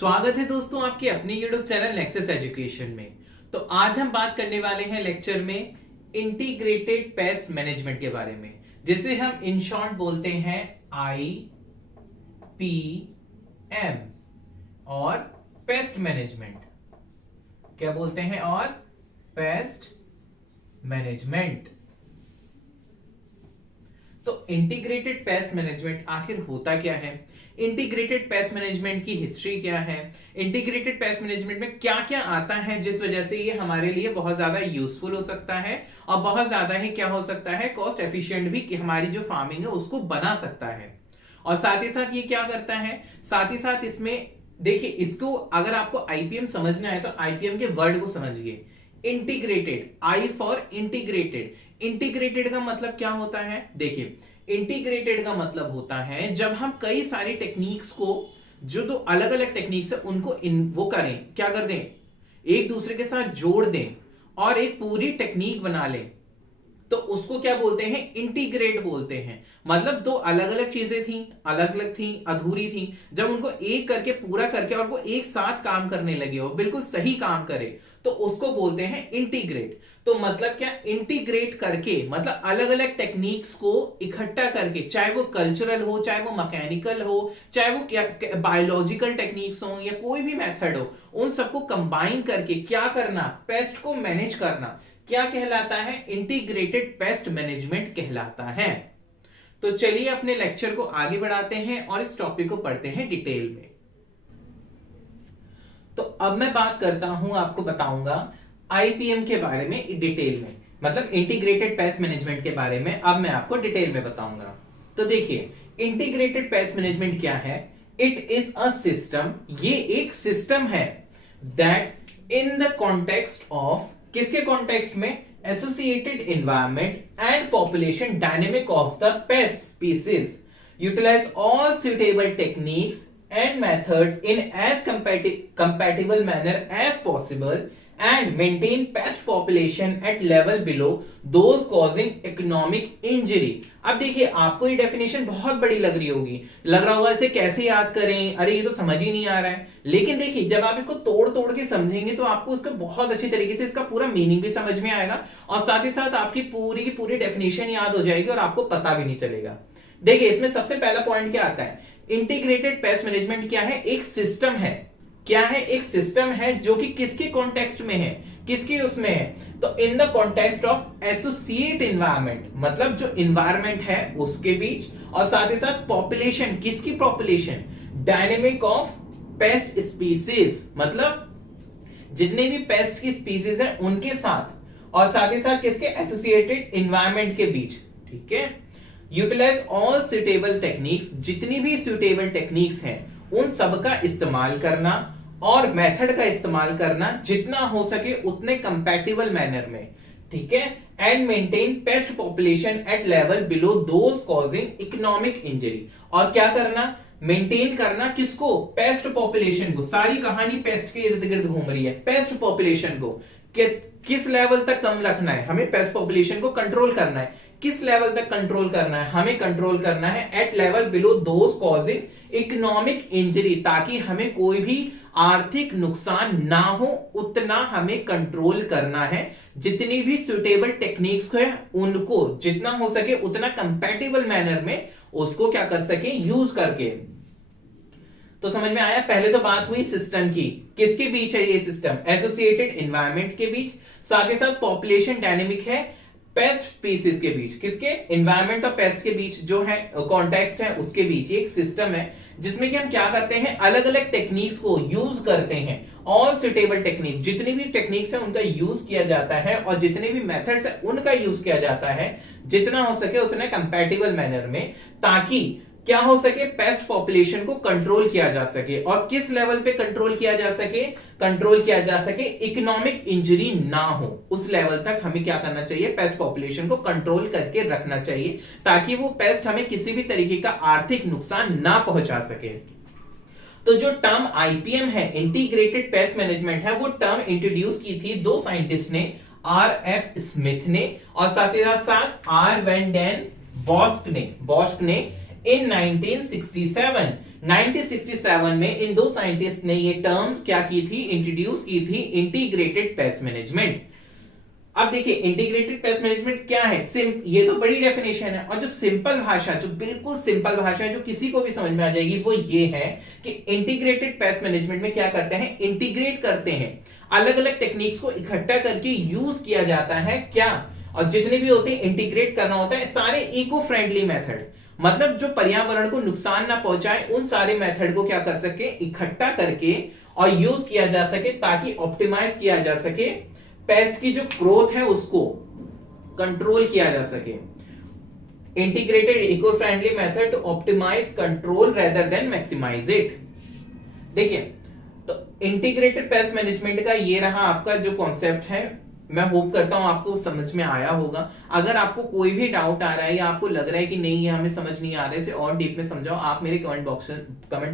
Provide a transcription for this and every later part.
स्वागत है दोस्तों आपके अपने YouTube चैनल नेक्सस एजुकेशन में। तो आज हम बात करने वाले हैं लेक्चर में इंटीग्रेटेड पेस्ट मैनेजमेंट के बारे में, जिसे हम इन शॉर्ट बोलते हैं IPM और पेस्ट मैनेजमेंट। क्या बोलते हैं? और पेस्ट मैनेजमेंट। तो इंटीग्रेटेड पेस्ट मैनेजमेंट आखिर होता क्या है? इंटीग्रेटेड पेस्ट मैनेजमेंट की हिस्ट्री क्या है? इंटीग्रेटेड पेस्ट मैनेजमेंट में क्या क्या आता है जिस वजह से ये हमारे लिए बहुत ज्यादा यूजफुल हो सकता है और बहुत ज्यादा ही क्या हो सकता है, कॉस्ट एफिशिएंट भी कि हमारी जो फार्मिंग है उसको बना सकता है। और साथ ही साथ ये क्या करता है, साथ ही साथ इसमें देखिए, इसको अगर आपको आईपीएम समझना है तो आईपीएम के वर्ड को समझिए। Integrated, I for integrated. Integrated का मतलब क्या होता है? देखिए, इंटीग्रेटेड का मतलब होता है जब हम कई सारी टेक्निक्स को, जो दो अलग अलग टेक्निक्स है उनको वो करें, क्या कर दें, एक दूसरे के साथ जोड़ दें और एक पूरी टेक्निक बना लें, तो उसको क्या बोलते हैं? इंटीग्रेट बोलते हैं। मतलब दो अलग अलग चीजें थी, अलग अलग थी, अधूरी थी, जब उनको एक करके पूरा करके और वो एक साथ काम करने लगे हो, बिल्कुल सही काम करे, तो उसको बोलते हैं इंटीग्रेट। तो मतलब क्या? इंटीग्रेट करके मतलब अलग अलग टेक्निक्स को इकट्ठा करके, चाहे वो कल्चरल हो, चाहे वो मैकेनिकल हो, चाहे वो क्या बायोलॉजिकल टेक्निक्स हो या कोई भी मेथड हो, उन सबको कंबाइन करके क्या करना? पेस्ट को मैनेज करना। क्या कहलाता है? इंटीग्रेटेड पेस्ट मैनेजमेंट कहलाता है। तो चलिए अपने लेक्चर को आगे बढ़ाते हैं और इस टॉपिक को पढ़ते हैं डिटेल में। तो अब मैं बात करता हूं, आपको बताऊंगा आईपीएम के बारे में डिटेल में, मतलब इंटीग्रेटेड पेस्ट मैनेजमेंट के बारे में अब मैं आपको डिटेल में बताऊंगा। तो देखिए, इंटीग्रेटेड पेस्ट मैनेजमेंट क्या है? इट इज अ सिस्टम, ये एक सिस्टम है that in the context of, किसके कॉन्टेक्स्ट में? Associated environment and population dynamic of the pest species, utilize all suitable techniques and methods in as compatible manner as possible and maintain pest population at level below those causing economic injury। अब देखिए, आपको ये definition बहुत बड़ी लग रही होगी, लग रहा होगा इसे कैसे याद करें, अरे ये तो समझ ही नहीं आ रहा है। लेकिन देखिए, जब आप इसको तोड़ तोड़ के समझेंगे तो आपको इसका बहुत अच्छी तरीके से इसका पूरा मीनिंग भी समझ में आएगा और साथ ही साथ आपकी पूरी की पूरी डेफिनेशन याद हो जाएगी और आपको पता भी नहीं चलेगा। देखिए, इसमें सबसे पहला पॉइंट क्या आता है? इंटीग्रेटेड पेस्ट मैनेजमेंट क्या है? एक सिस्टम है। क्या है? एक सिस्टम है जो कि किसके कॉन्टेक्स्ट में है, किसके उसमें है? तो इन the context of associate environment, मतलब जो एनवायरनमेंट है उसके बीच, और साथ ही साथ पॉपुलेशन, किसकी population? Dynamic of paste species, मतलब जितने भी पेस्ट की स्पीसीज है उनके साथ, और साथ ही साथ किसके? एसोसिएटेड एनवायरनमेंट के बीच। ठीक है। यूटिलाइज ऑल सुटेबल टेक्निक्स, जितनी भी सुटेबल टेक्निक्स हैं उन सब का इस्तेमाल करना और मेथड का इस्तेमाल करना जितना हो सके उतने कंपैटिबल मैनर में। ठीक है। And maintain paste population at level below those causing economic injury. और क्या करना? मेंटेन करना किसको? पेस्ट पॉपुलेशन को। सारी कहानी पेस्ट के इर्द गिर्द घूम रही है। पेस्ट पॉपुलेशन को किस लेवल तक कम रखना है? हमें पेस्ट पॉपुलेशन को कंट्रोल करना है। किस लेवल तक कंट्रोल करना है? हमें कंट्रोल करना है at level below those causing economic injury, ताकि हमें कोई भी आर्थिक नुकसान ना हो, उतना हमें कंट्रोल करना है। जितनी भी सुटेबल टेक्निक्स है उनको जितना हो सके उतना कंपैटिबल मैनर में उसको क्या कर सके? यूज करके। तो समझ में आया? पहले तो बात हुई सिस्टम की, किसके बीच है ये सिस्टम? एसोसिएटेड एनवायरनमेंट के बीच, साथ ही साथ पॉपुलेशन डायनेमिक है पेस्ट स्पीसीज के बीच, किसके? एनवायरनमेंट और पेस्ट के बीच जो है कॉन्टेक्स्ट है उसके बीच एक सिस्टम है जिसमें कि हम क्या करते हैं? अलग अलग टेक्निक्स को यूज करते हैं। ऑल सुटेबल टेक्निक, जितनी भी टेक्निक्स है उनका यूज किया जाता है और जितने भी मेथड्स है उनका यूज किया जाता है जितना हो सके उतने कंपैटिबल मैनर में, ताकि क्या हो सके? पेस्ट पॉपुलेशन को कंट्रोल किया जा सके। और किस लेवल पे कंट्रोल किया जा सके? कंट्रोल किया जा सके इकोनॉमिक इंजरी ना हो, उस लेवल तक हमें क्या करना चाहिए? पेस्ट पॉपुलेशन को कंट्रोल करके रखना चाहिए, ताकि वो पेस्ट हमें किसी भी तरीके का आर्थिक नुकसान ना पहुंचा सके। तो जो टर्म आईपीएम है, इंटीग्रेटेड पेस्ट मैनेजमेंट है, वो टर्म इंट्रोड्यूस की थी दो साइंटिस्ट ने, RF स्मिथ ने और साथ ही साथ R. वैन डेन बॉस्क ने इन 1967। 1967 में इन दो साइंटिस्ट ने ये टर्म क्या की थी, इंट्रोड्यूस की थी, इंटीग्रेटेड पेस्ट मैनेजमेंट। अब देखिए इंटीग्रेटेड पेस्ट मैनेजमेंट क्या है, ये तो बड़ी डेफिनेशन है, और जो सिंपल भाषा, जो बिल्कुल सिंपल भाषा है, जो किसी को भी समझ में आ जाएगी, वो ये है कि इंटीग्रेटेड पेस्ट मैनेजमेंट में क्या करते हैं, इंटीग्रेट करते हैं, अलग अलग टेक्निक्स को इकट्ठा करके यूज किया जाता है क्या, और जितने भी होते हैं इंटीग्रेट करना होता है सारे इको फ्रेंडली मेथड, मतलब जो पर्यावरण को नुकसान ना पहुंचाए उन सारे मेथड को क्या कर सके, इकट्ठा करके और यूज किया जा सके, ताकि ऑप्टिमाइज किया जा सके, पेस्ट की जो ग्रोथ है उसको कंट्रोल किया जा सके। Integrated eco friendly method to optimize control rather than maximize it. देखिए तो इंटीग्रेटेड पेस्ट मैनेजमेंट का ये रहा आपका जो कॉन्सेप्ट है, मैं होप करता हूं आपको समझ में आया होगा। अगर आपको कोई भी डाउट आ रहा है या आपको लग रहा है कि नहीं ये हमें समझ नहीं आ रहा है, इसे और डीप में समझाओ, आप मेरे कमेंट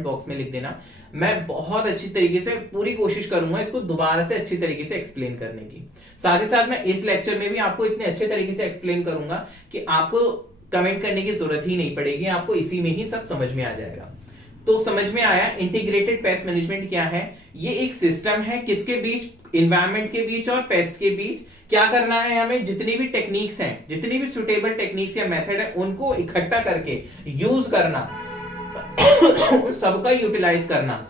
बॉक्स में लिख देना। मैं बहुत अच्छी तरीके से पूरी कोशिश करूंगा इसको दोबारा से अच्छी तरीके से एक्सप्लेन करने की। साथ ही साथ मैं इस लेक्चर में भी आपको इतने अच्छे तरीके से एक्सप्लेन करूंगा कि आपको कमेंट करने की जरूरत ही नहीं पड़ेगी, आपको इसी में ही सब समझ में आ जाएगा। तो समझ में आया इंटीग्रेटेड पेस्ट मैनेजमेंट क्या है। ये एक सिस्टम है किसके बीच, एनवायरनमेंट के बीच और पेस्ट के बीच। क्या करना है हमें, जितनी भी टेक्निक्स हैं, जितनी भी सुटेबल टेक्निक्स या मेथड है, उनको इकट्ठा करके यूज करना, सबका यूटिलाइज करना,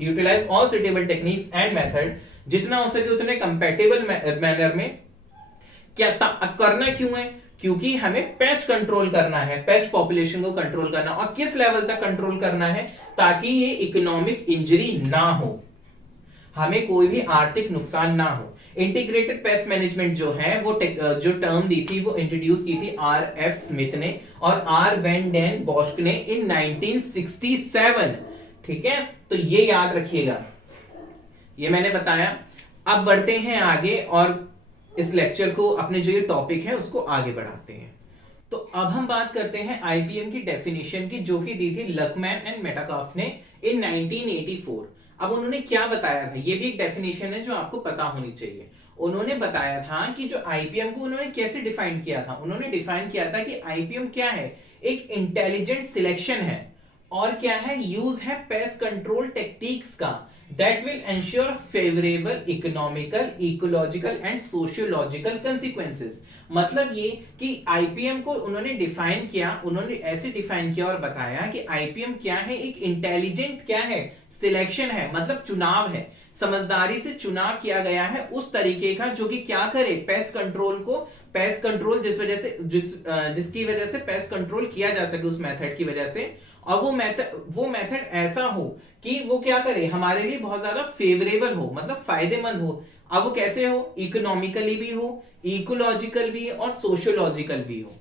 utilize all suitable techniques and method, जितना हो सके उतने कंपैटिबल मैनर में। क्या करना क्यों है, क्योंकि हमें पेस्ट कंट्रोल करना है, पेस्ट पॉपुलेशन को कंट्रोल करना, और किस लेवल तक कंट्रोल करना है, ताकि ये इकोनॉमिक इंजरी ना हो, हमें कोई भी आर्थिक नुकसान ना हो। इंटीग्रेटेड पेस्ट मैनेजमेंट जो है वो जो टर्म दी थी वो इंट्रोड्यूस की थी R.F. स्मिथ ने और R. वैन डेन बॉस्क ने इन 1967। ठीक है, तो ये याद रखिएगा, ये मैंने बताया। अब बढ़ते हैं आगे और इस लेक्चर को, अपने जो ये टॉपिक है उसको आगे बढ़ाते हैं। तो अब हम बात करते हैं आईपीएम की डेफिनेशन की, जो कि दी थी लकमैन एंड मेटाकाफ ने इन 1984। अब उन्होंने क्या बताया था, ये भी एक डेफिनेशन है जो आपको पता होनी चाहिए। उन्होंने बताया था कि जो आईपीएम को उन्होंने कैसे डिफाइन किया था, उन्होंने डिफाइन किया था कि आईपीएम क्या है, एक इंटेलिजेंट सिलेक्शन है, और क्या है, यूज है पेस्ट कंट्रोल टेक्निक्स का that will ensure favorable economical, ecological and sociological consequences। मतलब ये कि आईपीएम को उन्होंने डिफाइन किया, उन्होंने ऐसे डिफाइन किया और बताया कि आईपीएम क्या है, एक इंटेलिजेंट क्या है, सिलेक्शन है, मतलब चुनाव है, समझदारी से चुनाव किया गया है उस तरीके का जो कि क्या करे, पेस्ट कंट्रोल को, पेस्ट कंट्रोल जिसकी वजह से पेस्ट कंट्रोल किया जा सके उस मेथड की वजह से, और वो मेथड ऐसा हो कि वो क्या करे, हमारे लिए बहुत ज्यादा फेवरेबल हो, मतलब फायदेमंद हो। अब वो कैसे हो, इकोनॉमिकली भी हो, इकोलॉजिकल भी और सोशियोलॉजिकल भी हो।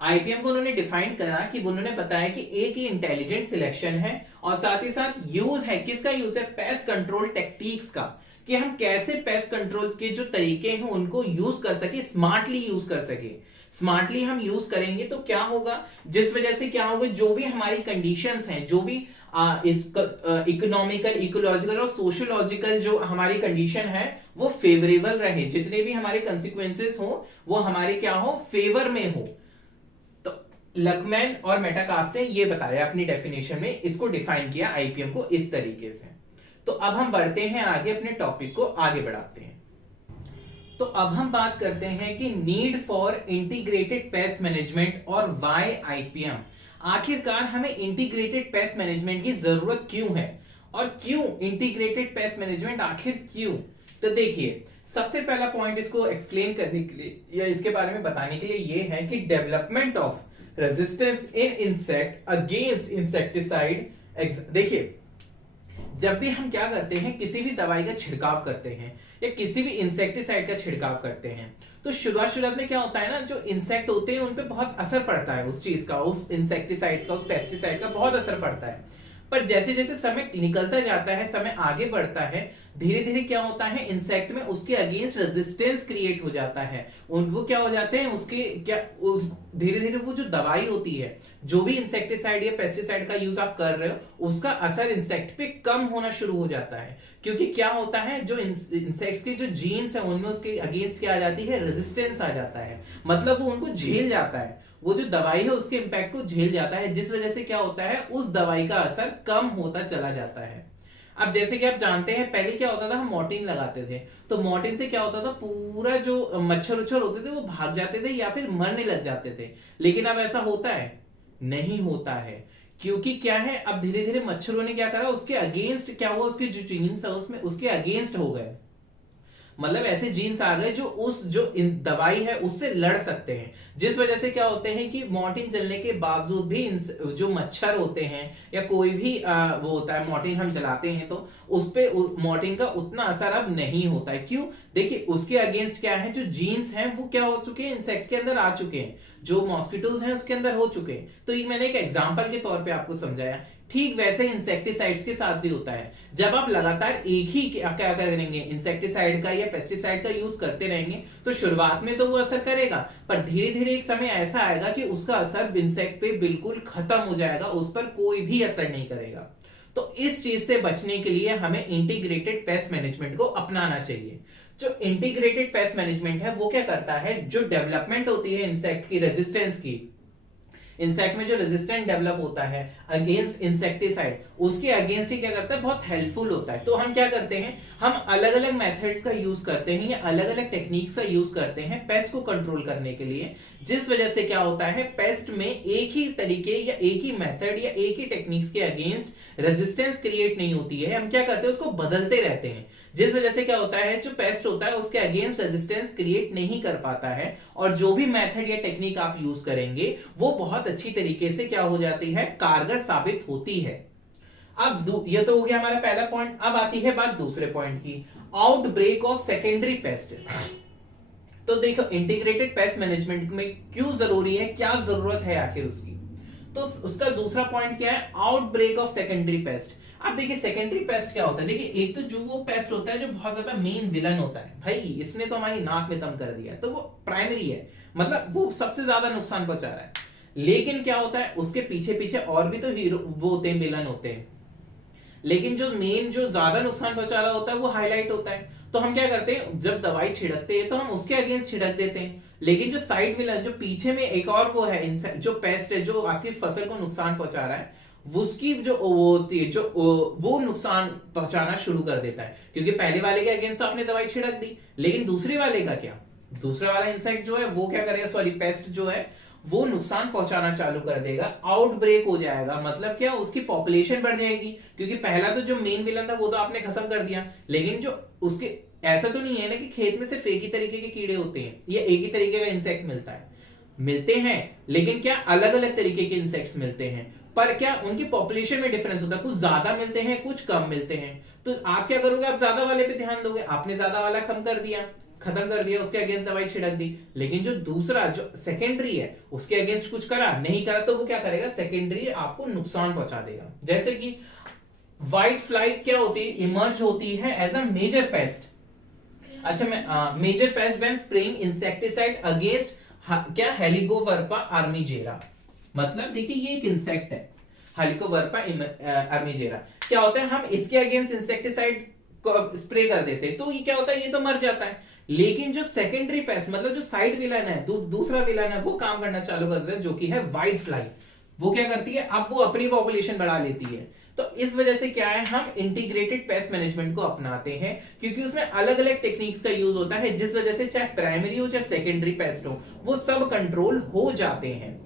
आईपीएम को उन्होंने डिफाइन करा कि उन्होंने बताया कि एक ही इंटेलिजेंट सिलेक्शन है, और साथ ही साथ यूज है, किसका यूज है, पेस्ट कंट्रोल टेक्निक्स का, कि हम कैसे पेस्ट कंट्रोल के जो तरीके हैं उनको यूज कर सके, स्मार्टली यूज कर सके। स्मार्टली हम यूज करेंगे तो क्या होगा, जिस वजह से क्या होगा, जो भी हमारी कंडीशंस हैं, जो भी इकोनॉमिकल, इकोलॉजिकल और सोशियोलॉजिकल जो हमारी कंडीशन है वो फेवरेबल रहे, जितने भी हमारे कंसिक्वेंसेस हो वो हमारे क्या हो, फेवर में हो। तो लकमैन और मेटाकाफ ने ये बताया अपनी डेफिनेशन में, इसको डिफाइन किया आईपीएम को इस तरीके से। तो अब हम बढ़ते हैं आगे, अपने टॉपिक को आगे बढ़ाते हैं। तो अब हम बात करते हैं कि need for integrated pest management और व्हाई आईपीएम। आखिरकार हमें इंटीग्रेटेड पेस्ट मैनेजमेंट की जरूरत क्यों है, और क्यों इंटीग्रेटेड पेस्ट मैनेजमेंट, आखिर क्यों। तो देखिए, सबसे पहला पॉइंट इसको एक्सप्लेन करने के लिए या इसके बारे में बताने के लिए ये है कि development of resistance in insect against insecticide. देखिए, जब भी हम क्या करते हैं, किसी भी दवाई का छिड़काव करते हैं या किसी भी इंसेक्टिसाइड का छिड़काव करते हैं, तो शुरुआत में क्या होता है ना, जो इंसेक्ट होते हैं उन पे बहुत असर पड़ता है, उस चीज का, उस इंसेक्टिसाइड का, उस पेस्टिसाइड का बहुत असर पड़ता है। पर जैसे जैसे समय निकलता जाता है, समय आगे बढ़ता है, धीरे धीरे क्या होता है, इंसेक्ट में उसके अगेंस्ट रेजिस्टेंस क्रिएट हो जाता है। वो क्या हो जाते हैं, उसके क्या धीरे धीरे वो जो दवाई होती है, जो भी इंसेक्टिसाइड या पेस्टिसाइड का यूज आप कर रहे हो, उसका असर इंसेक्ट पे कम होना शुरू हो जाता है। क्योंकि क्या होता है, जो इंसेक्ट्स के जो जीन्स है उनमें उसके अगेंस्ट क्या आ जाती है, रेजिस्टेंस आ जाता है, मतलब वो उनको झेल जाता है, वो जो दवाई है उसके इम्पैक्ट को झेल जाता है, जिस वजह से क्या होता है, उस दवाई का असर कम होता चला जाता है। अब जैसे कि आप जानते हैं पहले क्या होता था, हम मॉर्टिन लगाते थे, तो मॉर्टिन से क्या होता था, पूरा जो मच्छर उच्छर होते थे वो भाग जाते थे या फिर मरने लग जाते थे। लेकिन अब ऐसा होता है? नहीं होता है। क्योंकि क्या है, अब धीरे धीरे मच्छरों ने क्या करा, उसके अगेंस्ट क्या हुआ, उसके जो जीन्स है उसमें उसके अगेंस्ट हो गए। मतलब ऐसे जीन्स आ गए जो उस जो दवाई है उससे लड़ सकते हैं, जिस वजह से क्या होते हैं कि मॉर्टिन चलने के बावजूद भी जो मच्छर होते हैं या कोई भी वो होता है, मॉर्टिन हम चलाते हैं तो उस पे मॉर्टिन का उतना असर अब नहीं होता है। क्यों? देखिए उसके अगेंस्ट क्या है, जो जीन्स हैं वो क्या हो चुके हैं, इंसेक्ट के अंदर आ चुके हैं, जो मॉस्किटोज हैं उसके अंदर हो चुके हैं। तो ये मैंने एक एग्जाम्पल के तौर पे आपको समझाया। ठीक वैसे इंसेक्टिसाइड्स के साथ भी होता है। जब आप लगातार एक ही क्या करेंगे, इंसेक्टिसाइड का या पेस्टिसाइड का यूज करते रहेंगे तो शुरुआत में तो वो असर करेगा, पर धीरे धीरे एक समय ऐसा आएगा कि उसका असर इंसेक्ट पे बिल्कुल खत्म हो जाएगा, उस पर कोई भी असर नहीं करेगा। तो इस चीज से बचने के लिए हमें इंटीग्रेटेड पेस्ट मैनेजमेंट को अपनाना चाहिए। जो इंटीग्रेटेड पेस्ट मैनेजमेंट है वो क्या करता है, जो डेवलपमेंट होती है इंसेक्ट की रेजिस्टेंस की, इंसेक्ट में जो रेजिस्टेंट डेवलप होता है अगेंस्ट इंसेक्टिसाइड, उसके अगेंस्ट ही क्या करता है, बहुत हेल्पफुल होता है। तो हम क्या करते हैं, हम अलग अलग मेथड्स का यूज करते हैं या अलग अलग टेक्निक्स का यूज करते हैं पेस्ट को कंट्रोल करने के लिए, जिस वजह से क्या होता है, पेस्ट में एक ही तरीके या एक ही मेथड या एक ही टेक्निक्स के अगेंस्ट रेजिस्टेंस क्रिएट नहीं होती है। हम क्या करते हैं, उसको बदलते रहते हैं, जिस वजह से क्या होता है, जो पेस्ट होता है उसके अगेंस्ट रेजिस्टेंस क्रिएट नहीं कर पाता है, और जो भी मेथड या टेक्निक आप यूज करेंगे वो बहुत अच्छी तरीके से क्या हो जाती है, कारगर साबित होती है। अब ये तो हो गया हमारा पहला पॉइंट। अब आती है बात दूसरे पॉइंट की, आउटब्रेक ऑफ सेकेंडरी पेस्ट। तो देखो इंटीग्रेटेड पेस्ट मैनेजमेंट में क्यों जरूरी है, क्या जरूरत है आखिर उसकी, तो उसका दूसरा पॉइंट क्या है, आउटब्रेक ऑफ सेकेंडरी पेस्ट। अब देखिए सेकेंडरी पेस्ट क्या होता है, देखिए एक तो जो वो पेस्ट होता है जो बहुत ज्यादा मेन विलन होता है, भाई इसने तो हमारी नाक में दम कर दिया, तो वो प्राइमरी है, मतलब वो सबसे ज्यादा नुकसान पहुंचा रहा है। लेकिन क्या होता है, उसके पीछे पीछे और भी तो हीरो वो होते हैं, विलन होते हैं, लेकिन जो मेन जो ज्यादा नुकसान पहुंचा रहा होता है वो हाईलाइट होता है। तो हम क्या करते हैं, जब दवाई छिड़कते हैं तो हम उसके अगेंस्ट छिड़क देते हैं, लेकिन जो साइड विलन जो पीछे में एक और वो है, जो पेस्ट है जो आपकी फसल को नुकसान पहुंचा रहा है, उसकी जो वो होती है, जो वो नुकसान पहुंचाना शुरू कर देता है। क्योंकि पहले वाले के अगेंस्ट तो आपने दवाई छिड़क दी, लेकिन दूसरे वाले का क्या, दूसरा वाला इंसेक्ट जो है वो क्या करेगा, सॉरी पेस्ट जो है वो नुकसान पहुंचाना चालू कर देगा, आउटब्रेक हो जाएगा। मतलब क्या, उसकी पॉपुलेशन बढ़ जाएगी, क्योंकि पहला तो जो मेन विलन था वो तो आपने खत्म कर दिया, लेकिन जो उसके ऐसा तो नहीं है ना कि खेत में सिर्फ एक ही तरीके के कीड़े होते हैं या एक ही तरीके का इंसेक्ट मिलता है, मिलते हैं, लेकिन क्या अलग अलग तरीके के इंसेक्ट्स मिलते हैं, पर क्या उनकी पॉपुलेशन में डिफरेंस होता है, कुछ ज्यादा मिलते हैं कुछ कम मिलते हैं। तो आप क्या करोगे, आप ज्यादा वाले पे ध्यान दोगे, आपने ज्यादा वाला खत्म कर दिया, उसके अगेंस्ट दवाई छिड़क दी, लेकिन जो दूसरा जो सेकेंडरी है उसके अगेंस्ट कुछ करा नहीं करा, तो वो क्या करेगा, सेकेंडरी आपको नुकसान पहुंचा देगा। जैसे कि व्हाइट फ्लाई क्या होती है, इमर्ज होती है एज अ मेजर पेस्ट। अच्छा मैं major pest when spraying insecticide against क्या, हेलिकोवर्पा आर्मीजेरा। मतलब देखिए ये एक इंसेक्ट है हेलिकोवर्पा आर्मीजेरा, क्या होता है, हम इसके अगेंस्ट इंसेक्टिसाइड स्प्रे कर देते हैं तो ये क्या होता है, ये तो मर जाता है, लेकिन जो सेकेंडरी पेस्ट मतलब जो साइड विलन है, दूसरा विलन है, वो काम करना चालू कर देता है, जो कि है व्हाइट फ्लाई। वो क्या करती है, अब वो अपनी पॉपुलेशन बढ़ा लेती है। तो इस वजह से क्या है, हम इंटीग्रेटेड पेस्ट मैनेजमेंट को अपनाते हैं, क्योंकि उसमें अलग अलग टेक्निक्स का यूज होता है, जिस वजह से चाहे प्राइमरी हो चाहे सेकेंडरी पेस्ट हो वो सब कंट्रोल हो जाते हैं।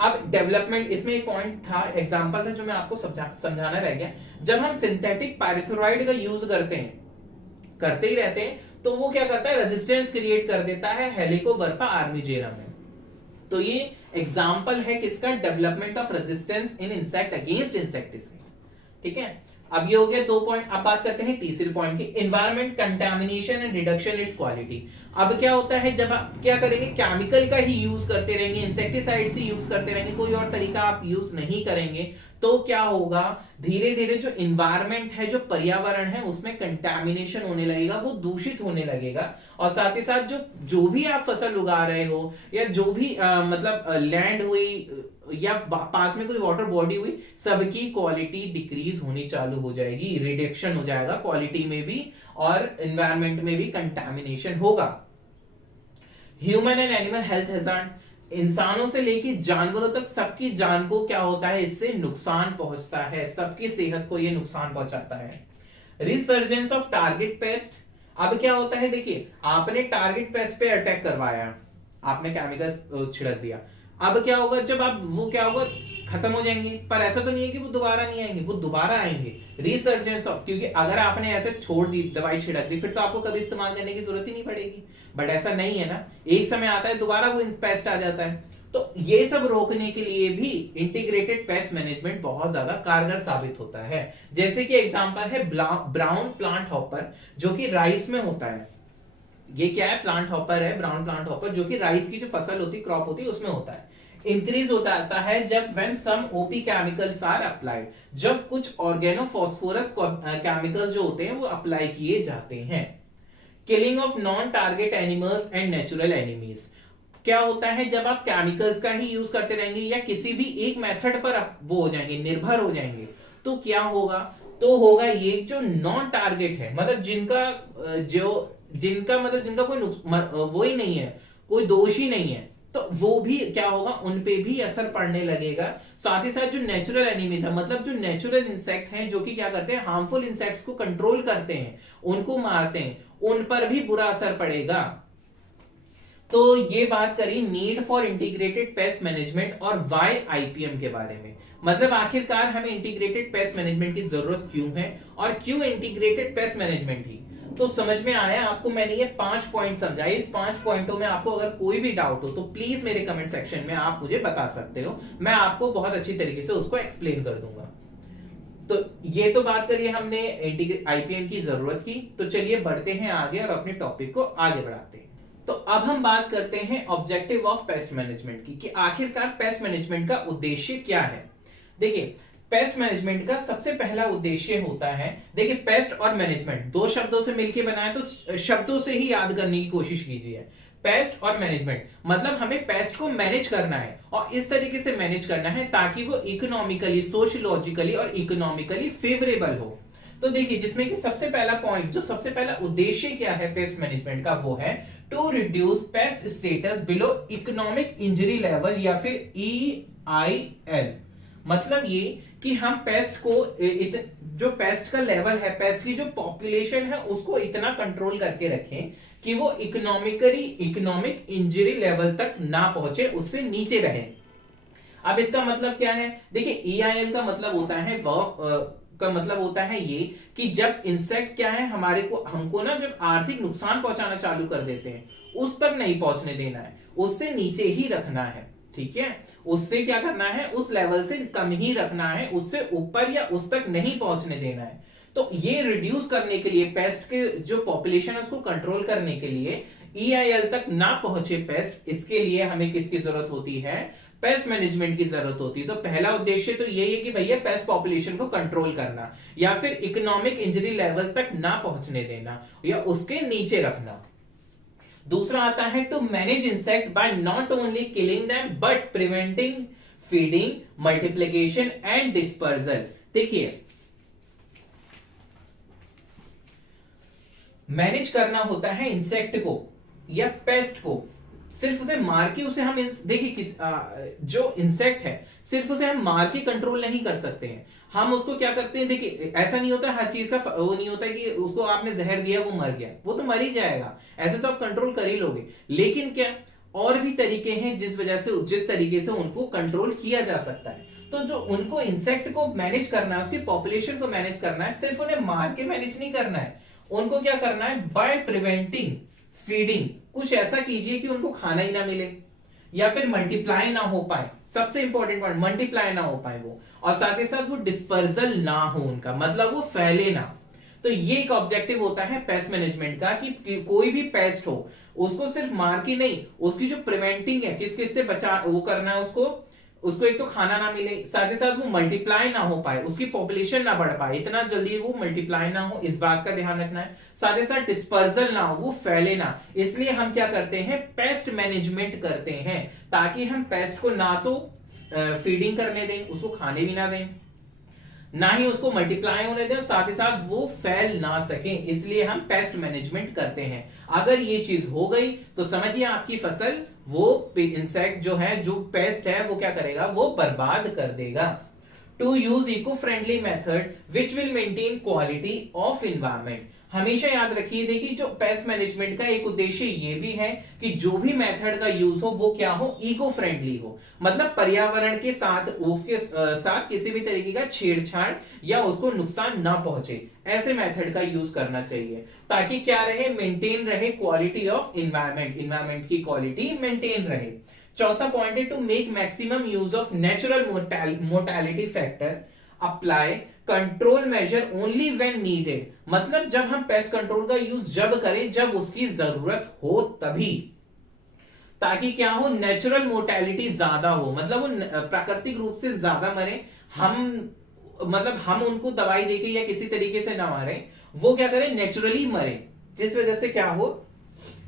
अब डेवलपमेंट, इसमें एक पॉइंट था, एग्जांपल था जो मैं आपको समझाना रह गया। जब हम सिंथेटिक पायरेथ्रोइड का यूज करते ही रहते हैं, तो वो क्या करता है, रेजिस्टेंस क्रिएट कर देता है हेलिकोवर्पा आर्मीजेरा में। तो ये एग्जांपल है किसका, development of resistance in insect against insecticide. ठीक है, अब ये हो गया 2 पॉइंट। अब बात करते हैं तीसरे पॉइंट की, environment contamination and reduction it's quality. अब क्या होता है, जब आप क्या करेंगे, केमिकल का ही यूज करते रहेंगे, इंसेक्टिसाइड ही यूज करते रहेंगे, कोई और तरीका आप यूज नहीं करेंगे, तो क्या होगा, धीरे धीरे जो एनवायरमेंट है, जो पर्यावरण है, उसमें कंटामिनेशन होने लगेगा, वो दूषित होने लगेगा। और साथ ही साथ जो भी आप फसल उगा रहे हो या जो भी मतलब लैंड हुई या पास में कोई वाटर बॉडी हुई, सबकी क्वालिटी डिक्रीज होनी चालू हो जाएगी, रिडक्शन हो जाएगा क्वालिटी में भी और एनवायरमेंट में भी कंटामिनेशन होगा। Human and animal health hazard, इंसानों से लेके जानवरों तक सबकी जान को क्या होता है, इससे नुकसान पहुंचता है, सबकी सेहत को ये नुकसान पहुंचाता है। रिसर्जेंस ऑफ टारगेट पेस्ट, अब क्या होता है, देखिए आपने टारगेट पेस्ट पे अटैक करवाया, आपने केमिकल छिड़क दिया, अब क्या होगा, जब आप वो क्या होगा, खत्म हो जाएंगे, पर ऐसा तो नहीं है कि वो दोबारा नहीं आएंगे, वो दोबारा आएंगे। रिसर्जेंस ऑफ, क्योंकि अगर आपने ऐसे छोड़ दी, दवाई छिड़क दी, फिर तो आपको कभी इस्तेमाल करने की जरूरत ही नहीं पड़ेगी, बट ऐसा नहीं है ना, एक समय आता है दोबारा वो पेस्ट आ जाता है। तो ये सब रोकने के लिए भी इंटीग्रेटेड पेस्ट मैनेजमेंट बहुत ज्यादा कारगर साबित होता है। जैसे कि एग्जांपल है ब्राउन प्लांट हॉपर, जो कि राइस में होता है। ये क्या है, प्लांट हॉपर है, ब्राउन प्लांट हॉपर, जो कि राइस की जो फसल होती है, क्रॉप होती है, उसमें होता है। इंक्रीज होता है जब when some OP chemicals are applied, जब कुछ ऑर्गेनोफॉस्फोरस केमिकल्स जो होते हैं वो अप्लाई किए जाते हैं। Killing of non target animals and natural enemies, क्या होता है, जब आप केमिकल्स का ही यूज करते रहेंगे या किसी भी एक मेथड पर वो हो जाएंगे, निर्भर हो जाएंगे, तो क्या होगा, तो होगा ये जो नॉन टारगेट है, मतलब जिनका कोई वो ही नहीं है, कोई दोष ही नहीं है, तो वो भी क्या होगा, उन पे भी असर पड़ने लगेगा। साथ ही साथ जो नेचुरल एनिमीज है, मतलब जो नेचुरल इंसेक्ट हैं, जो कि क्या करते हैं, हार्मफुल इंसेक्ट्स को कंट्रोल करते हैं, उनको मारते हैं, उन पर भी बुरा असर पड़ेगा। तो ये बात करी need for integrated pest management और वाई आईपीएम के बारे में, मतलब आखिरकार हमें इंटीग्रेटेड पेस्ट मैनेजमेंट की जरूरत क्यों है और क्यों इंटीग्रेटेड पेस्ट मैनेजमेंट ही। तो समझ में आया आपको, मैंने ये 5 पॉइंट समझाए। इस 5 पॉइंटों में आपको अगर कोई भी डाउट हो तो प्लीज मेरे कमेंट सेक्शन में आप मुझे बता सकते हो, मैं आपको बहुत अच्छी तरीके से उसको एक्सप्लेन कर दूंगा। तो ये तो बात करिए हमने आईपीएम की जरूरत की, तो चलिए बढ़ते हैं आगे और अपने टॉपिक को आगे बढ़ाते हैं। तो अब हम बात करते हैं ऑब्जेक्टिव ऑफ पेस्ट मैनेजमेंट की, कि आखिरकार पेस्ट मैनेजमेंट का उद्देश्य क्या है। देखिए पेस्ट मैनेजमेंट का सबसे पहला उद्देश्य होता है, देखिए पेस्ट और मैनेजमेंट दो शब्दों से मिलकर बना है, तो शब्दों से ही याद करने की कोशिश कीजिए। पेस्ट और मैनेजमेंट मतलब हमें पेस्ट को मैनेज करना है, और इस तरीके से मैनेज करना है ताकि वो इकोनॉमिकली, सोशियोलॉजिकली और इकोनॉमिकली फेवरेबल हो। तो देखिए जिसमें कि सबसे पहला पॉइंट, जो सबसे पहला उद्देश्य क्या है पेस्ट मैनेजमेंट का, वो है to reduce pest status below economic injury level, या फिर EIL। मतलब ये कि हम पेस्ट को जो पेस्ट का लेवल है, पेस्ट की जो पॉपुलेशन है, उसको इतना कंट्रोल करके रखें कि वो इकोनॉमिक इंजरी लेवल तक ना पहुंचे, उससे नीचे रहे। अब इसका मतलब क्या है, देखिए EIL का मतलब होता है का मतलब होता है ये कि जब इंसेक्ट क्या है हमको ना जब आर्थिक नुकसान पहुंचाना चालू कर देते हैं, उस तक नहीं पहुंचने देना है, उससे नीचे ही रखना है, ठीक है, उससे क्या करना है, उस लेवल से कम ही रखना है, उससे ऊपर या उस तक नहीं पहुंचने देना है। तो ये रिड्यूस करने के लिए, पेस्ट के जो पॉपुलेशन है उसको कंट्रोल करने के लिए, EIL तक ना पहुंचे पेस्ट, इसके लिए हमें किसकी जरूरत होती है, पेस्ट मैनेजमेंट की जरूरत होती है। तो पहला उद्देश्य तो यही है कि भैया पेस्ट पॉपुलेशन को कंट्रोल करना, या फिर इकोनॉमिक इंजरी लेवल तक ना पहुंचने देना, या उसके नीचे रखना। दूसरा आता है to manage insect by not only killing them but preventing feeding, multiplication and dispersal. देखिए मैनेज करना होता है इंसेक्ट को या पेस्ट को, सिर्फ उसे मार के उसे हम देखिए जो इंसेक्ट है सिर्फ उसे हम मार के कंट्रोल नहीं कर सकते हैं, हम उसको क्या करते हैं, देखिए ऐसा नहीं होता हर चीज का वो नहीं होता कि उसको आपने जहर दिया वो मर गया, वो तो मर ही जाएगा, ऐसे तो आप कंट्रोल कर ही लोगे। लेकिन क्या और भी तरीके हैं जिस तरीके से उनको कंट्रोल किया जा सकता है। तो जो उनको इंसेक्ट को मैनेज करना है, उसकी पॉपुलेशन को मैनेज करना है, सिर्फ उन्हें मार के मैनेज नहीं करना है, उनको क्या करना है, बाय प्रिवेंटिंग फीडिंग, कुछ ऐसा कीजिए कि उनको खाना ही ना मिले, या फिर मल्टीप्लाई ना हो पाए, सबसे इंपॉर्टेंट पॉइंट मल्टीप्लाई ना हो पाए वो, और साथ ही साथ वो डिस्पर्जल ना हो उनका, मतलब वो फैले ना। तो ये एक ऑब्जेक्टिव होता है पेस्ट मैनेजमेंट का कि कोई भी पेस्ट हो उसको सिर्फ मार के नहीं, उसकी जो प्रिवेंटिंग है, किस किस से बचा वो करना है, उसको एक तो खाना ना मिले, साथ ही साथ वो मल्टीप्लाई ना हो पाए, उसकी पॉपुलेशन ना बढ़ पाए, इतना जल्दी वो मल्टीप्लाई ना हो, इस बात का ध्यान रखना है। साथ ही साथ डिस्पर्जल ना हो, वो फैले ना। इसलिए हम क्या करते हैं, पेस्ट मैनेजमेंट करते हैं, ताकि हम पेस्ट को ना तो फीडिंग करने दें, उसको खाने भी ना दें, ना ही उसको मल्टीप्लाई होने दें, साथ ही साथ वो फैल ना सके, इसलिए हम पेस्ट मैनेजमेंट करते हैं। अगर ये चीज हो गई तो समझिए आपकी फसल वो इंसेक्ट जो है, जो पेस्ट है, वो क्या करेगा, वो बर्बाद कर देगा। To use eco friendly method which will maintain quality of environment. हमेशा याद रखिए, देखिए जो पेस्ट मैनेजमेंट का एक उद्देश्य ये भी है कि जो भी मेथड का यूज हो वो क्या हो, इको फ्रेंडली हो, मतलब पर्यावरण के साथ, उसके साथ किसी भी तरीके का छेड़छाड़ या उसको नुकसान ना पहुंचे, ऐसे मेथड का यूज करना चाहिए, ताकि क्या रहे, मेंटेन रहे क्वालिटी ऑफ इन्वायरमेंट, इन्वायरमेंट की क्वालिटी मेंटेन रहे। चौथा पॉइंट है to make maximum use of natural mortality factor, apply control measure only when needed. मतलब जब हम पेस्ट कंट्रोल का यूज जब करें जब उसकी जरूरत हो तभी, ताकि क्या हो, नेचुरल मोर्टेलिटी ज्यादा हो, मतलब वो प्राकृतिक रूप से ज्यादा मरे, हम मतलब हम उनको दवाई देके या किसी तरीके से ना मारे, वो क्या करें, नेचुरली मरे, जिस वजह से क्या हो,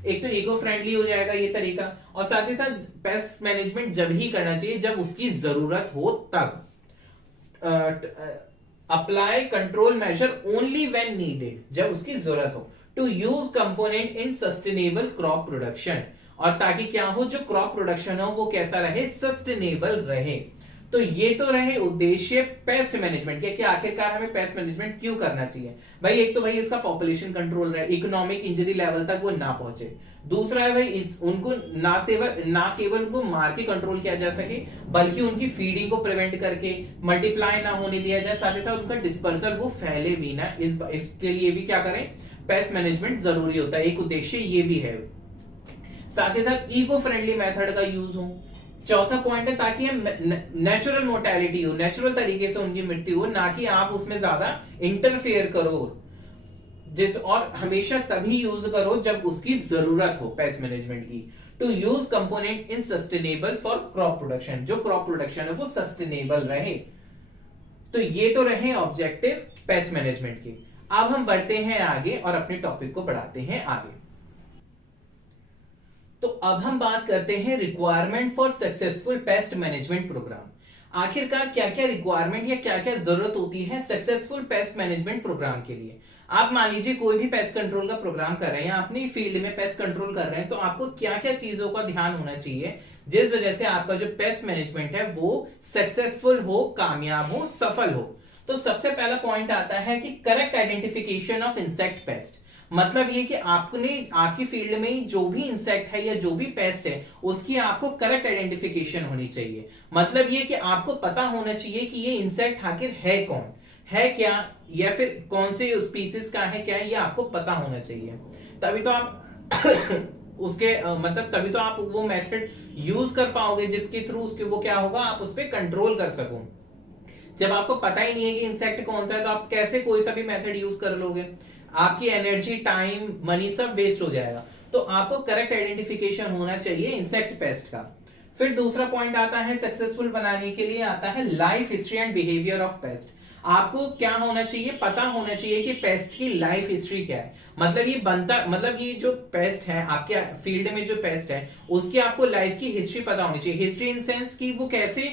एक तो इको फ्रेंडली हो जाएगा ये तरीका, और साथ ही साथ पेस्ट मैनेजमेंट जब ही करना चाहिए जब उसकी जरूरत हो तब। Apply control measure only when needed, जब उसकी जरूरत हो। To use component in sustainable crop production, और ताकि क्या हो, जो क्रॉप प्रोडक्शन हो वो कैसा रहे, सस्टेनेबल रहे। तो ये तो रहे उद्देश्य पेस्ट मैनेजमेंट के, कि आखिरकार हमें पेस्ट मैनेजमेंट क्यों करना चाहिए। भाई एक तो भाई उसका पॉपुलेशन कंट्रोल रहे, इकोनॉमिक इंजरी लेवल तक वो ना पहुंचे। दूसरा है भाई उनको ना केवल उनको मार के कंट्रोल किया जा सके, बल्कि उनकी फीडिंग को प्रिवेंट करके मल्टीप्लाई ना होने दिया जाए, साथ ही साथ उनका डिस्पर्सल वो फैले भी ना, इसके लिए भी क्या करें, पेस्ट मैनेजमेंट जरूरी होता है, एक उद्देश्य ये भी है। साथ ही साथ इको फ्रेंडली मेथड का यूज हो। चौथा पॉइंट है ताकि हम नेचुरल मोर्टेलिटी हो, नेचुरल तरीके से उनकी मृत्यु हो, ना कि आप उसमें ज्यादा इंटरफेयर करो, और हमेशा तभी यूज करो जब उसकी जरूरत हो पेस्ट मैनेजमेंट की। To use component in sustainable for crop production, जो क्रॉप प्रोडक्शन है वो सस्टेनेबल रहे। तो ये तो रहे ऑब्जेक्टिव पेस्ट मैनेजमेंट के। अब हम बढ़ते हैं आगे और अपने टॉपिक को बढ़ाते हैं आगे। तो अब हम बात करते हैं requirement for successful pest management program. आखिरकार क्या क्या रिक्वायरमेंट या क्या क्या जरूरत होती है सक्सेसफुल पेस्ट मैनेजमेंट प्रोग्राम के लिए। आप मान लीजिए कोई भी पेस्ट कंट्रोल का प्रोग्राम कर रहे हैं, अपनी फील्ड में पेस्ट कंट्रोल कर रहे हैं, तो आपको क्या क्या चीजों का ध्यान होना चाहिए जिस वजह से आपका जो पेस्ट मैनेजमेंट है वो सक्सेसफुल हो, कामयाब हो, सफल हो। तो सबसे पहला पॉइंट आता है कि correct identification of insect pest. मतलब ये कि आपने आपकी फील्ड में जो भी इंसेक्ट है या जो भी पेस्ट है उसकी आपको करेक्ट आइडेंटिफिकेशन होनी चाहिए। मतलब ये कि आपको पता होना चाहिए कि ये इंसेक्ट आखिर है कौन, है क्या, या फिर कौन से स्पीसीज का है, क्या है, ये आपको पता होना चाहिए। तभी तो आप उसके मतलब तभी तो आप वो मेथड यूज कर पाओगे जिसके थ्रू उसके वो क्या होगा, आप उस पर कंट्रोल कर सको। जब आपको पता ही नहीं है कि इंसेक्ट कौन सा है तो आप कैसे कोई सा भी मेथड यूज कर लोगे, आपकी एनर्जी, टाइम, मनी सब वेस्ट हो जाएगा। तो आपको करेक्ट आइडेंटिफिकेशन होना चाहिए इंसेक्ट पेस्ट का। फिर दूसरा पॉइंट आता है सक्सेसफुल बनाने के लिए, आता है life history and behaviour of paste. आपको क्या होना चाहिए, पता होना चाहिए कि पेस्ट की लाइफ हिस्ट्री क्या है। मतलब ये जो पेस्ट है आपके फील्ड में, जो पेस्ट है उसकी आपको लाइफ की हिस्ट्री पता होनी चाहिए। हिस्ट्री इन सेंस की वो कैसे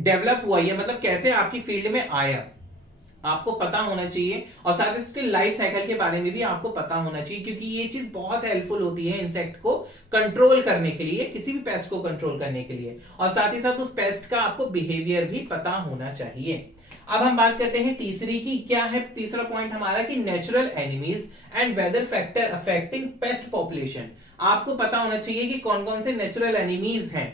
डेवलप हुआ है, मतलब कैसे आपकी फील्ड में आया, आपको पता होना चाहिए। और साथ ही उसके लाइफ साइकिल के बारे में भी आपको पता होना चाहिए, क्योंकि ये चीज बहुत हेल्पफुल होती है इंसेक्ट को कंट्रोल करने के लिए, किसी भी पेस्ट को कंट्रोल करने के लिए। और साथ ही साथ उस पेस्ट का आपको बिहेवियर भी पता होना चाहिए। अब हम बात करते हैं तीसरी की, क्या है तीसरा पॉइंट हमारा, कि natural enemies and weather factor affecting pest population. आपको पता होना चाहिए कि कौन कौन से नेचुरल एनिमीज हैं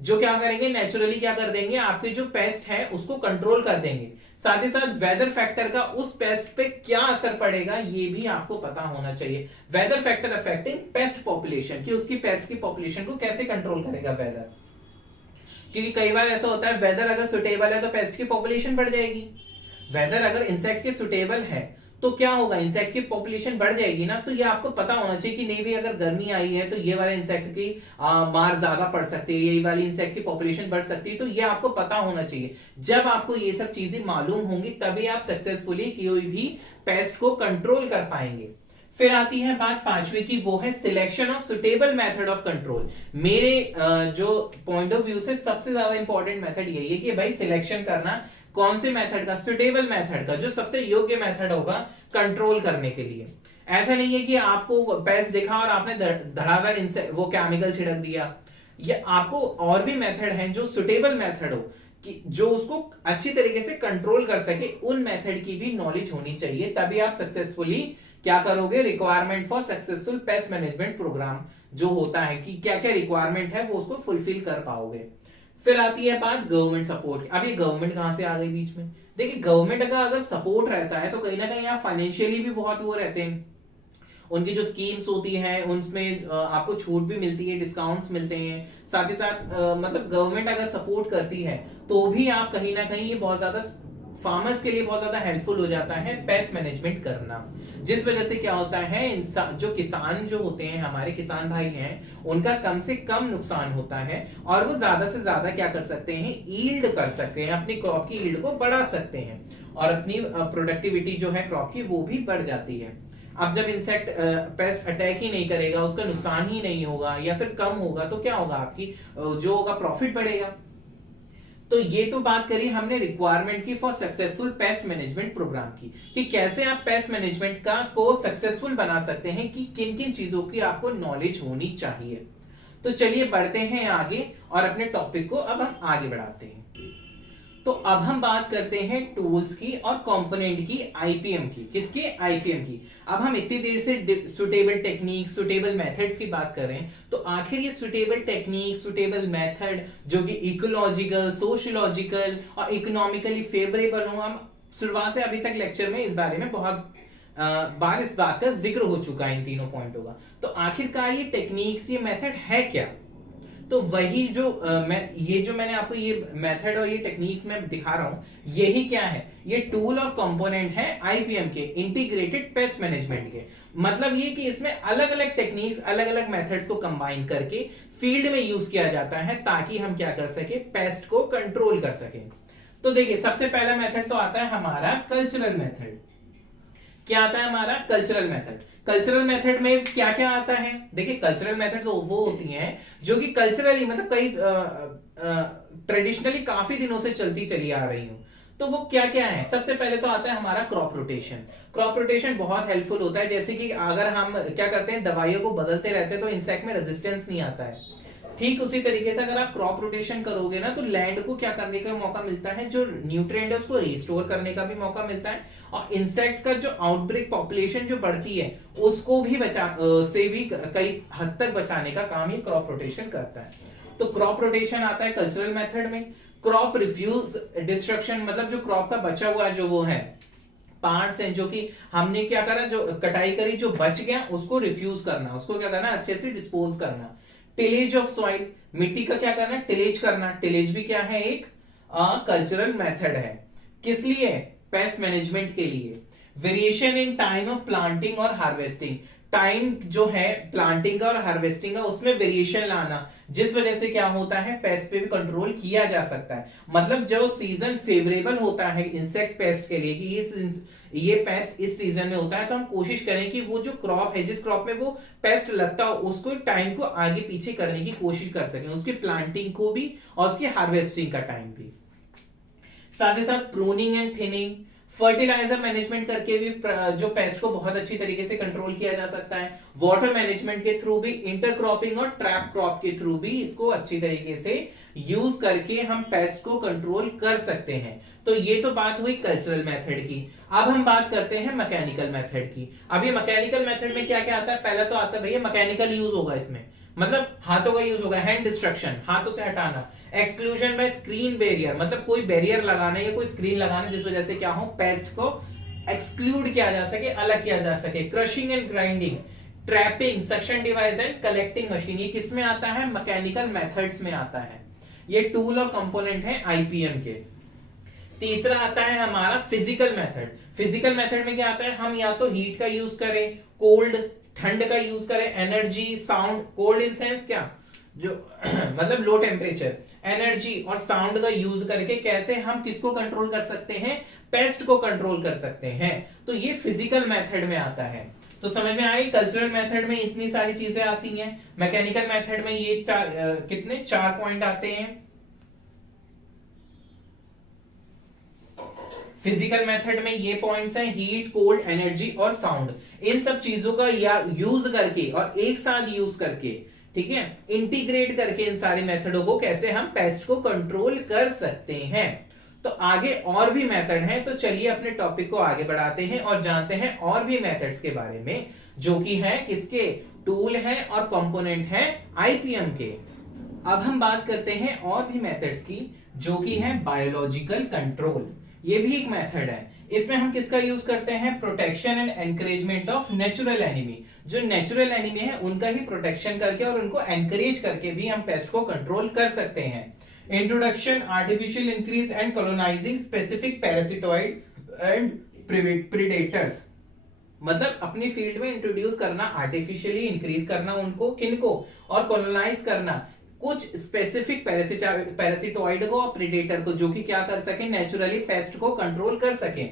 जो क्या करेंगे, नेचुरली क्या कर देंगे, आपके जो पेस्ट है उसको कंट्रोल कर देंगे। साथ ही साथ वेदर फैक्टर का उस पेस्ट पे क्या असर पड़ेगा ये भी आपको पता होना चाहिए। Weather factor affecting pest population, कि उसकी पेस्ट की पॉपुलेशन को कैसे कंट्रोल करेगा वेदर। क्योंकि कई बार ऐसा होता है वेदर अगर सुटेबल है तो पेस्ट की पॉपुलेशन बढ़ जाएगी, वेदर अगर इंसेक्ट के सुटेबल है तो क्या होगा, इंसेक्ट की पॉपुलेशन बढ़ जाएगी ना। तो ये आपको पता होना चाहिए कि नहीं भी अगर गर्मी आई है तो ये वाले इंसेक्ट की मार ज्यादा पड़ सकती है, यही वाली इंसेक्ट की पॉपुलेशन बढ़ सकती है। तो ये आपको पता होना चाहिए। जब आपको ये सब चीजें मालूम होंगी तभी आप सक्सेसफुली कोई भी पेस्ट को कंट्रोल कर पाएंगे। फिर आती है बात पांचवी की, वो है selection of suitable method of control. मेरे जो पॉइंट ऑफ व्यू से सबसे ज्यादा इंपॉर्टेंट मेथड यही है कि भाई सिलेक्शन करना कौन से मेथड का, सुटेबल मेथड का, जो सबसे योग्य मेथड होगा कंट्रोल करने के लिए। ऐसा नहीं है कि आपको पेस्ट देखा और आपने धड़ाधड़ वो केमिकल छिड़क दिया। ये आपको और भी मेथड हैं जो सुटेबल मेथड हो, कि जो उसको अच्छी तरीके से कंट्रोल कर सके, उन मेथड की भी नॉलेज होनी चाहिए, तभी आप सक्सेसफुली क्या करोगे, requirement for successful pest management program जो होता है कि क्या क्या रिक्वायरमेंट है वो उसको फुलफिल कर पाओगे। फिर आती है बात गवर्नमेंट सपोर्ट की। अब ये गवर्नमेंट कहां से आ गई बीच में? देखिए गवर्नमेंट का अगर सपोर्ट रहता है तो कहीं ना कहीं आप फाइनेंशियली भी बहुत वो रहते हैं, उनकी जो स्कीम्स होती हैं उनमें आपको छूट भी मिलती है, डिस्काउंट्स मिलते हैं, साथ ही साथ मतलब गवर्नमेंट अगर सपोर्ट करती है तो भी आप कहीं ना कहीं ये बहुत ज्यादा फार्मर्स के लिए बहुत ज्यादा हेल्पफुल हो जाता है पेस्ट मैनेजमेंट करना, जिस वजह से क्या होता है इंसान जो किसान जो होते हैं हमारे किसान भाई हैं उनका कम से कम नुकसान होता है और वो ज्यादा से ज्यादा क्या कर सकते हैं, ईल्ड कर सकते हैं, अपनी क्रॉप की ईल्ड को बढ़ा सकते हैं और अपनी प्रोडक्टिविटी जो है क्रॉप की वो भी बढ़ जाती है। अब जब इंसेक्ट पेस्ट अटैक ही नहीं करेगा, उसका नुकसान ही नहीं होगा या फिर कम होगा, तो क्या होगा, आपकी जो होगा प्रॉफिट बढ़ेगा। तो ये तो बात करी हमने रिक्वायरमेंट की for successful pest management program की, कि कैसे आप पेस्ट मैनेजमेंट का को सक्सेसफुल बना सकते हैं, कि किन किन चीजों की आपको नॉलेज होनी चाहिए। तो चलिए बढ़ते हैं आगे और अपने टॉपिक को अब हम आगे बढ़ाते हैं। तो अब हम बात करते हैं टूल्स की और कंपोनेंट की, आईपीएम की। किसकी? आईपीएम की। अब हम इतनी देर से सुटेबल टेक्निक, सुटेबल मेथड्स की बात कर रहे हैं, तो आखिर ये सुटेबल टेक्निक, सुटेबल मेथड जो कि इकोलॉजिकल, सोशियोलॉजिकल और इकोनॉमिकली फेवरेबल हो, हम शुरुआत से अभी तक लेक्चर में इस बारे में बहुत बार इस बात का जिक्र हो चुका है इन तीनों पॉइंटों का। तो आखिरकार ये टेक्निक्स, ये मेथड है क्या? तो वही जो ये जो मैंने आपको ये मेथड और ये टेक्निक्स में दिखा रहा हूं, यही क्या है, ये टूल और कंपोनेंट है आईपीएम के, इंटीग्रेटेड पेस्ट मैनेजमेंट के। मतलब ये कि इसमें अलग अलग टेक्निक्स, अलग अलग मेथड्स को कंबाइन करके फील्ड में यूज किया जाता है ताकि हम क्या कर सके, पेस्ट को कंट्रोल कर सके। तो देखिए सबसे पहला मेथड तो आता है हमारा कल्चरल मेथड। क्या आता है हमारा? Cultural method. कल्चरल मेथड में क्या क्या आता है? देखिए कल्चरल मेथड तो वो होती हैं जो कि कल्चरली मतलब कई ट्रेडिशनली काफी दिनों से चलती चली आ रही हूं। तो वो क्या क्या है? सबसे पहले तो आता है हमारा क्रॉप रोटेशन। क्रॉप रोटेशन बहुत हेल्पफुल होता है, जैसे कि अगर हम क्या करते हैं, दवाइयों को बदलते रहते हैं तो इंसेक्ट में रेजिस्टेंस नहीं आता है। ठीक उसी तरीके से अगर आप क्रॉप रोटेशन करोगे ना, तो लैंड को क्या करने का मौका मिलता है, जो न्यूट्रिएंट है उसको रिस्टोर करने का भी मौका मिलता है, और इंसेक्ट का जो आउटब्रेक पॉपुलेशन जो बढ़ती है उसको भी से भी कई हद तक बचाने का काम ही क्रॉप रोटेशन करता है। तो क्रॉप रोटेशन आता है कल्चरल मेथड में। क्रॉप रिफ्यूज डिस्ट्रक्शन, मतलब जो क्रॉप का बचा हुआ जो वो है पार्ट्स हैं, जो कि हमने क्या करा, जो कटाई करी, जो बच गया उसको रिफ्यूज करना, उसको क्या करना, अच्छे से डिस्पोज करना। टिलेज ऑफ सॉइल, मिट्टी का क्या करना, टिलेज करना। टिलेज भी क्या है, एक कल्चरल मेथड है। किस लिए? पेस्ट मैनेजमेंट के लिए। Variation in time of planting और हार्वेस्टिंग, टाइम जो है प्लांटिंग का और हार्वेस्टिंग का उसमें वेरिएशन लाना, जिस वजह से क्या होता है, पेस्ट पे भी कंट्रोल किया जा सकता है। मतलब जो सीजन फेवरेबल होता है इंसेक्ट पेस्ट के लिए, कि ये पेस्ट इस सीजन में होता है, तो हम कोशिश करें कि वो जो क्रॉप है, जिस क्रॉप में वो पेस्ट लगता हो, उसको टाइम को आगे पीछे करने की कोशिश कर सकें, उसकी प्लांटिंग को भी और उसकी हार्वेस्टिंग का टाइम भी। साथ ही साथ pruning and thinning, fertilizer management करके भी जो पेस्ट को बहुत अच्छी तरीके से कंट्रोल किया जा सकता है। वाटर मैनेजमेंट के थ्रू भी, इंटरक्रॉपिंग और ट्रैप क्रॉप के थ्रू भी इसको अच्छी तरीके से यूज करके हम पेस्ट को कंट्रोल कर सकते हैं। तो ये तो बात हुई कल्चरल मेथड की। अब हम बात करते हैं मैकेनिकल मेथड की। अब ये मैकेनिकल मेथड में क्या क्या आता है? पहला तो आता है भैया मैकेनिकल यूज होगा इसमें, मतलब हाथों का यूज होगा, हैंड डिस्ट्रक्शन, हाथों से हटाना। एक्सक्लूजन बाय स्क्रीन बैरियर, मतलब कोई बैरियर लगाना या कोई स्क्रीन लगाना जिस वजह से क्या हो, पेस्ट को एक्सक्लूड किया जा सके, अलग किया जा सके। Crushing and grinding, trapping, suction device and collecting machine, ये किस में आता है? मैकेनिकल मेथड्स में आता है। ये टूल और कंपोनेंट है आईपीएम के। तीसरा आता है हमारा फिजिकल मेथड। फिजिकल मेथड में क्या आता है, हम या तो हीट का यूज करें, कोल्ड ठंड का यूज करें, energy, sound, cold in sense क्या, जो मतलब लो टेम्परेचर, एनर्जी और साउंड का यूज करके कैसे हम किसको कंट्रोल कर सकते हैं, पेस्ट को कंट्रोल कर सकते हैं। तो ये फिजिकल मेथड में आता है। तो समझ में आई, कल्चरल मेथड में इतनी सारी चीजें आती हैं, मैकेनिकल मेथड में ये कितने 4 पॉइंट आते हैं। फिजिकल मेथड में ये पॉइंट्स हैं, हीट, कोल्ड, एनर्जी और साउंड। इन सब चीजों का या यूज करके और एक साथ यूज करके, ठीक है, इंटीग्रेट करके इन सारे मेथडों को कैसे हम पेस्ट को कंट्रोल कर सकते हैं। तो आगे और भी मेथड हैं, तो चलिए अपने टॉपिक को आगे बढ़ाते हैं और जानते हैं और भी मेथड्स के बारे में, जो कि है किसके, टूल हैं और कंपोनेंट हैं आईपीएम के। अब हम बात करते हैं और भी मेथड्स की, जो कि है बायोलॉजिकल कंट्रोल। ये भी एक मेथड है। इसमें हम किसका यूज करते हैं, protection and encouragement of natural enemy. जो नेचुरल एनिमी है उनका ही प्रोटेक्शन करके और उनको एनकरेज करके भी हम पेस्ट को कंट्रोल कर सकते हैं। Introduction, artificial increase and colonising specific parasitoid and predators. मतलब अपनी फील्ड में इंट्रोड्यूस करना, आर्टिफिशियली इंक्रीज करना उनको, किनको, और कॉलोनाइज करना कुछ स्पेसिफिक पैरासिटोइड को और प्रेडेटर को, जो कि क्या कर सके, नेचुरली पेस्ट को कंट्रोल कर सके।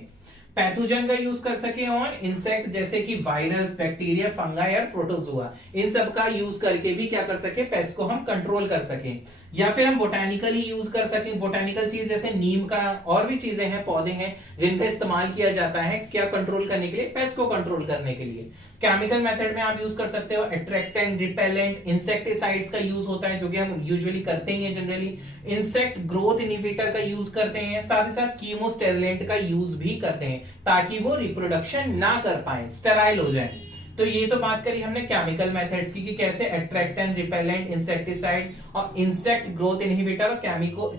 पैथोजन का यूज कर सके ऑन इंसेक्ट, जैसे कि वायरस, बैक्टीरिया, फंगाई और प्रोटोजोआ। इन सब का यूज करके भी क्या कर सके, पेस्ट को हम कंट्रोल कर सके। या फिर हम बोटानिकली यूज कर सके, बोटानिकल चीज जैसे नीम का, और भी चीजें हैं, पौधे हैं जिनका इस्तेमाल किया जाता है क्या कंट्रोल करने के लिए, पेस्ट को कंट्रोल करने के लिए। केमिकल मेथड में आप यूज कर सकते हो अट्रैक्टेंट, रिपेलेंट, इंसेक्टिसाइड्स का यूज होता है, जो कि हम यूजुअली करते ही हैं जनरली। इंसेक्ट ग्रोथ इनहिबिटर का यूज करते हैं, साथ ही साथ कीमोस्टेरिलेंट का यूज भी करते हैं, ताकि वो रिप्रोडक्शन ना कर पाए, स्टेराइल हो जाए। तो ये तो बात करी हमने केमिकल मेथड्स की, कि कैसे अट्रैक्टेंट, रिपेलेंट, इंसेक्टिसाइड और इंसेक्ट ग्रोथ इनहिबिटर और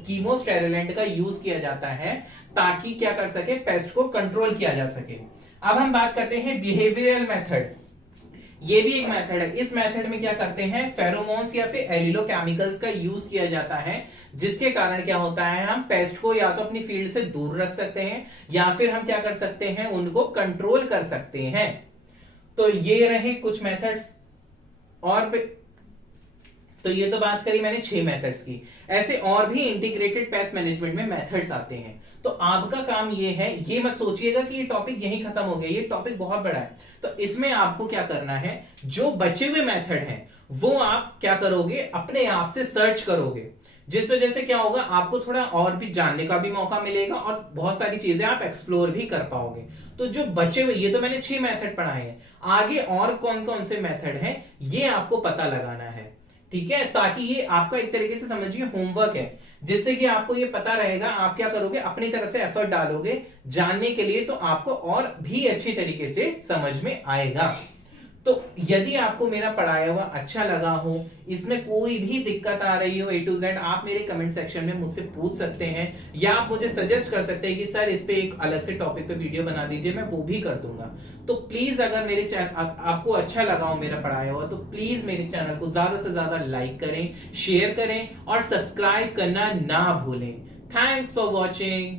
कीमोस्टेरिलेंट का यूज किया जाता है, ताकि क्या कर सके, पेस्ट को कंट्रोल किया जा सके। अब हम बात करते हैं बिहेवियरल मेथड। ये भी एक मेथड है। इस मेथड में क्या करते हैं, फेरोमोन्स या फिर एलिलोकेमिकल्स का यूज किया जाता है, जिसके कारण क्या होता है, हम पेस्ट को या तो अपनी फील्ड से दूर रख सकते हैं, या फिर हम क्या कर सकते हैं, उनको कंट्रोल कर सकते हैं। तो ये रहे कुछ मेथड्स। और तो ये तो बात करी मैंने 6 मेथड्स की। ऐसे और भी इंटीग्रेटेड पेस्ट मैनेजमेंट में मेथड्स आते हैं। तो आपका काम ये है, ये मत सोचिएगा कि ये टॉपिक यहीं खत्म हो गया, ये टॉपिक बहुत बड़ा है। तो इसमें आपको क्या करना है, जो बचे हुए मेथड हैं वो आप क्या करोगे, अपने आप से सर्च करोगे, जिस वजह से क्या होगा, आपको थोड़ा और भी जानने का भी मौका मिलेगा और बहुत सारी चीजें आप एक्सप्लोर भी कर पाओगे। तो जो बचे हुए, ये तो मैंने 6 मेथड पढ़ाए हैं, आगे और कौन कौन से मेथड हैं ये आपको पता लगाना है, ठीक है, ताकि ये आपका एक तरीके से समझिए होमवर्क है, जिससे कि आपको ये पता रहेगा, आप क्या करोगे, अपनी तरफ से एफर्ट डालोगे जानने के लिए, तो आपको और भी अच्छी तरीके से समझ में आएगा। तो यदि आपको मेरा पढ़ाया हुआ अच्छा लगा हो, इसमें कोई भी दिक्कत आ रही हो A to Z, आप मेरे कमेंट सेक्शन में मुझसे पूछ सकते हैं, या आप मुझे सजेस्ट कर सकते हैं कि सर इस पे एक अलग से टॉपिक पे वीडियो बना दीजिए, मैं वो भी कर दूंगा। तो प्लीज अगर मेरे चैनल आपको अच्छा लगा हो मेरा पढ़ाया हुआ, तो प्लीज मेरे चैनल को ज्यादा से ज्यादा लाइक करें, शेयर करें और सब्सक्राइब करना ना भूलें। Thanks for watching.